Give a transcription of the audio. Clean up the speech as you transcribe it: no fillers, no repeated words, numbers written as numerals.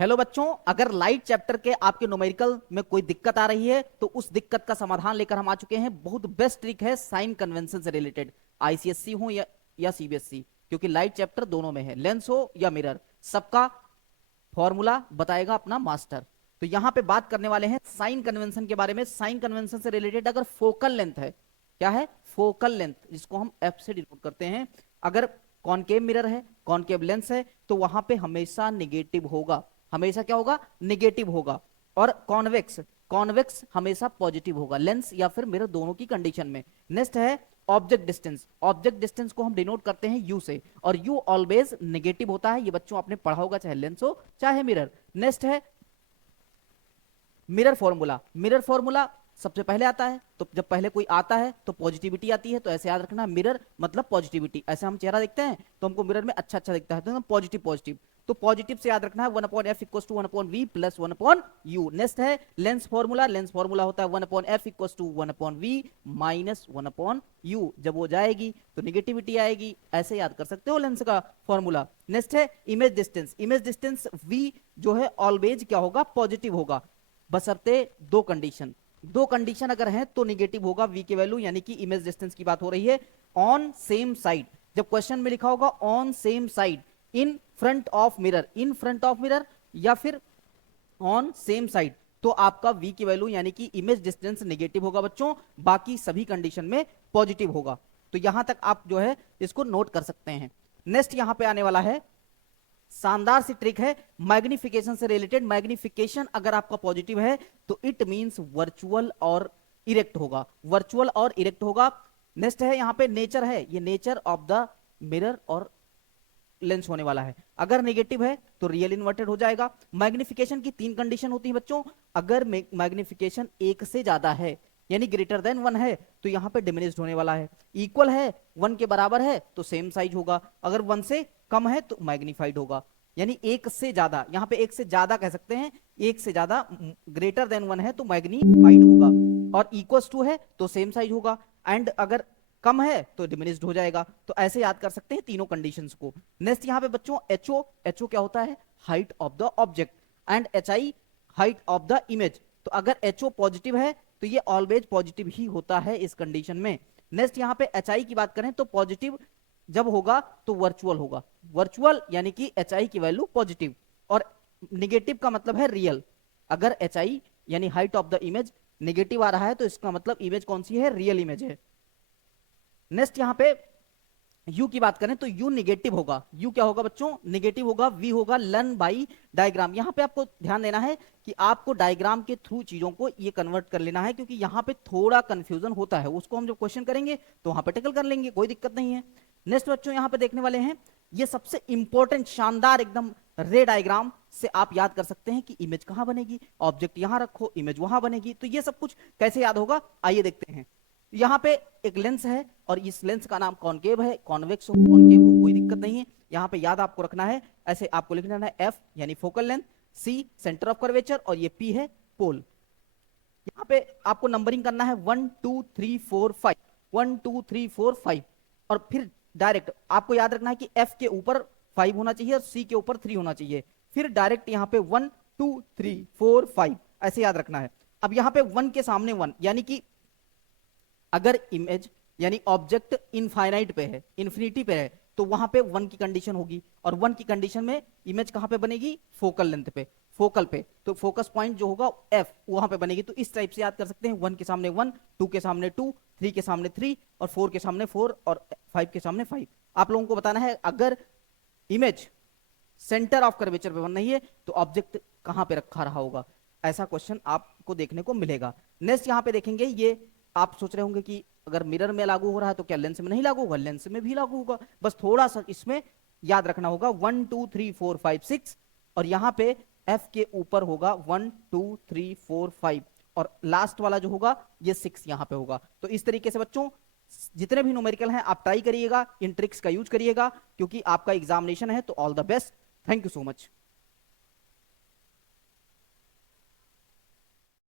Hello बच्चों, अगर light chapter के आपके न्यूमेरिकल में कोई दिक्कत आ रही है तो उस दिक्कत का समाधान लेकर हम आ चुके हैं। बहुत बेस्ट ट्रिक है साइन कन्वेंशन से रिलेटेड, आईसीएससी हो या सीबीएसई, क्योंकि लाइट चैप्टर दोनों में है, लेंस हो या मिरर, सबका फॉर्मूला बताएगा अपना मास्टर। तो यहां पे बात करने वाले हैं साइन कन्वेंशन के बारे में। साइन कन्वेंशन से रिलेटेड अगर फोकल लेंथ है, क्या है फोकल लेंथ, जिसको हम एफ से डिनोट करते हैं, अगर कॉनकेव मिरर है, कॉनकेव लेंस है, तो वहां पे हमेशा निगेटिव होगा। हमेशा क्या होगा? निगेटिव होगा। और कॉन्वेक्स, कॉन्वेक्स हमेशा पॉजिटिव होगा, लेंस या फिर मिरर दोनों की कंडीशन में। नेक्स्ट है ऑब्जेक्ट डिस्टेंस। ऑब्जेक्ट डिस्टेंस को हम डिनोट करते हैं यू से, और यू ऑलवेज नेगेटिव होता है, ये बच्चों आपने पढ़ा होगा, चाहे लेंस हो चाहे मिरर। नेक्स्ट है मिरर फॉर्मूला। मिरर फॉर्मूला सबसे पहले आता है, तो जब पहले कोई आता है तो पॉजिटिविटी आती है, तो ऐसे याद रखना मिरर मतलब पॉजिटिविटी। ऐसे हम चेहरा देखते हैं तो हमको मिरर में अच्छा अच्छा दिखता है, तो पॉजिटिव पॉजिटिव, तो पॉजिटिव से याद रखना है 1/f equals to 1/v plus 1/u। Next है लेंस फॉर्मूला। लेंस फॉर्मूला होता है 1/f equals to 1/v minus 1/u। जब वो जाएगी तो निगेटिविटी आएगी, ऐसे याद कर सकते हो लेंस का फॉर्मूला। नेक्स्ट है image distance. Image distance v जो है ऑलवेज क्या होगा? पॉजिटिव होगा, बशर्ते दो कंडीशन। दो कंडीशन अगर है तो निगेटिव होगा v की वैल्यू, यानी कि इमेज डिस्टेंस की बात हो रही है। ऑन सेम साइड, जब क्वेश्चन में लिखा होगा on same side, in front of mirror, in front of mirror या फिर ऑन सेम साइड, तो आपका v की वैल्यू यानी कि इमेज डिस्टेंस निगेटिव होगा बच्चों, बाकी सभी कंडीशन में पॉजिटिव होगा। तो यहां तक आप जो है इसको नोट कर सकते हैं। नेक्स्ट यहां पे आने वाला है शानदार सी ट्रिक है मैग्निफिकेशन से रिलेटेड। मैग्निफिकेशन अगर आपका पॉजिटिव है तो इट मींस वर्चुअल और इरेक्ट होगा, वर्चुअल और इरेक्ट होगा। नेक्स्ट है यहां पे नेचर है, ये नेचर ऑफ द मिरर और लेंस होने वाला है। अगर नेगेटिव है तो रियल इन्वर्टेड हो जाएगा। मैग्निफिकेशन की तीन कंडीशन होती है बच्चों। अगर मैग्निफिकेशन एक से ज्यादा है, यानी ग्रेटर देन 1 है, तो यहां पे डिमिनिश्ड होने वाला है। इक्वल है, 1 के बराबर है तो सेम साइज होगा, अगर 1 से कम है तो मैग्निफाइड होगा। यानी एक से ज्यादा, यहां पे एक से ज्यादा कह सकते हैं, एक से ज्यादा ग्रेटर देन 1 है तो मैग्निफाइड होगा, और इक्वल टू है तो सेम साइज होगा, एंड अगर कम है तो डिमिनिश्ड हो जाएगा। तो ऐसे याद कर सकते हैं तीनों कंडीशंस को। नेक्स्ट यहां पे बच्चों एचओ, एचओ क्या होता है? Height of the object, and HI height of the image. तो अगर एचओ पॉजिटिव है तो ये ऑलवेज पॉजिटिव ही होता है इस कंडीशन में। नेक्स्ट यहां पे एचआई की बात करें तो पॉजिटिव जब होगा तो वर्चुअल होगा, वर्चुअल यानी कि एचआई की वैल्यू पॉजिटिव, और निगेटिव का मतलब है रियल। अगर एचआई यानी height of the image negative आ रहा है तो इसका मतलब इमेज कौन सी है? रियल इमेज है। नेक्स्ट यहां पे u की बात करें तो u निगेटिव होगा। u क्या होगा बच्चों? निगेटिव होगा। v होगा लर्न बाई डायग्राम। यहां पे आपको ध्यान देना है कि आपको डायग्राम के थ्रू चीजों को ये कन्वर्ट कर लेना है, क्योंकि यहां पे थोड़ा कंफ्यूजन होता है, उसको हम जब क्वेश्चन करेंगे तो वहां पे टेकल कर लेंगे, कोई दिक्कत नहीं है। नेक्स्ट बच्चों यहां पे देखने वाले हैं ये सबसे इंपॉर्टेंट शानदार एकदम रे डायग्राम से आप याद कर सकते हैं कि इमेज कहां बनेगी, ऑब्जेक्ट यहां रखो, इमेज वहां बनेगी। तो ये सब कुछ कैसे याद होगा, आइए देखते हैं। यहां पे एक लेंस है और इस लेंस का नाम कॉनकेव है, कॉन्वेक्स हो कॉनकेव हो कोई दिक्कत नहीं है। यहां पे याद आपको रखना है, ऐसे आपको लिखना है एफ यानी focal length, C centre of curvature, और ये पी है पोल। यहां पे आपको नंबरिंग करना है 1 2 3 4 5, 1 2 3 4 5, और फिर डायरेक्ट आपको याद रखना है कि एफ के ऊपर 5 होना चाहिए और सी के ऊपर 3 होना चाहिए। फिर डायरेक्ट यहां पे 1 2 3 4 5 ऐसे याद रखना है। अब यहां पे 1 के सामने 1, यानी कि अगर इमेज यानी ऑब्जेक्ट इनफाइनाइट पे है, इंफिनिटी पे है, तो वहां पे 1 की कंडीशन होगी, और 1 की कंडीशन में इमेज कहां पे बनेगी? फोकल लेंथ पे, फोकल पे। तो फोकस पॉइंट जो होगा एफ वहां पे बनेगी। तो इस टाइप से याद कर सकते हैं, 1 के सामने 1, 2 के सामने 2, 3 के सामने 3, और 4 के सामने 4, और 5 के सामने 5। आप लोगों को बताना है अगर इमेज सेंटर ऑफ कर्वेचर पे बन रही है तो ऑब्जेक्ट कहां पे रखा रहा होगा, ऐसा क्वेश्चन आपको देखने को मिलेगा। नेक्स्ट यहां पे देखेंगे, ये आप सोच रहे होंगे कि अगर मिरर में लागू हो रहा है तो क्या लेंस में नहीं लागू होगा? लेंस में भी लागू होगा, बस थोड़ा सा इसमें याद रखना होगा 1 2 3 4 5 6, और यहां पे एफ के ऊपर होगा 1 2 3 4 5, और लास्ट वाला जो होगा ये 6 यहां पे होगा। तो इस तरीके से बच्चों जितने भी न्यूमेरिकल हैं आप ट्राई करिएगा, इन ट्रिक्स का यूज करिएगा, क्योंकि आपका एग्जामिनेशन है। तो all the best, thank you so much.